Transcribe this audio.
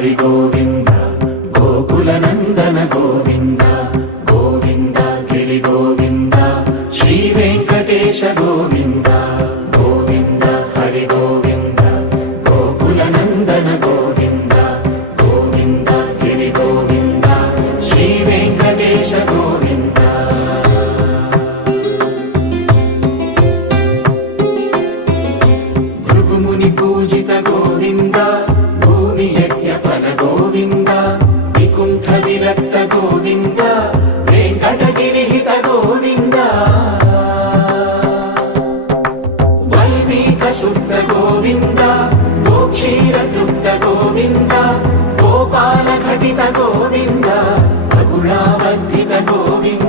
హరి గోవింద గోకుల నందన గోవింద గోవింద గిరి గోవింద శ్రీ వెంకటేశ గోవింద గోవింద హరి గోవింద గోకుల నందన గోవింద గోవింద గిరి గోవింద శ్రీ వెంకటేశ గోవింద భృగుముని పూజిత గోవింద భూమి యజ్ఞ ఫల గోవింద వికుంఠ విరక్త గోవింద వెంకటగిరి హిత గోవింద వల్మీక శుద్ధ గోవింద గోక్షీర తృప్త గోవింద గోపాల ఘటిత గోవింద బహుళావర్ధిత గోవింద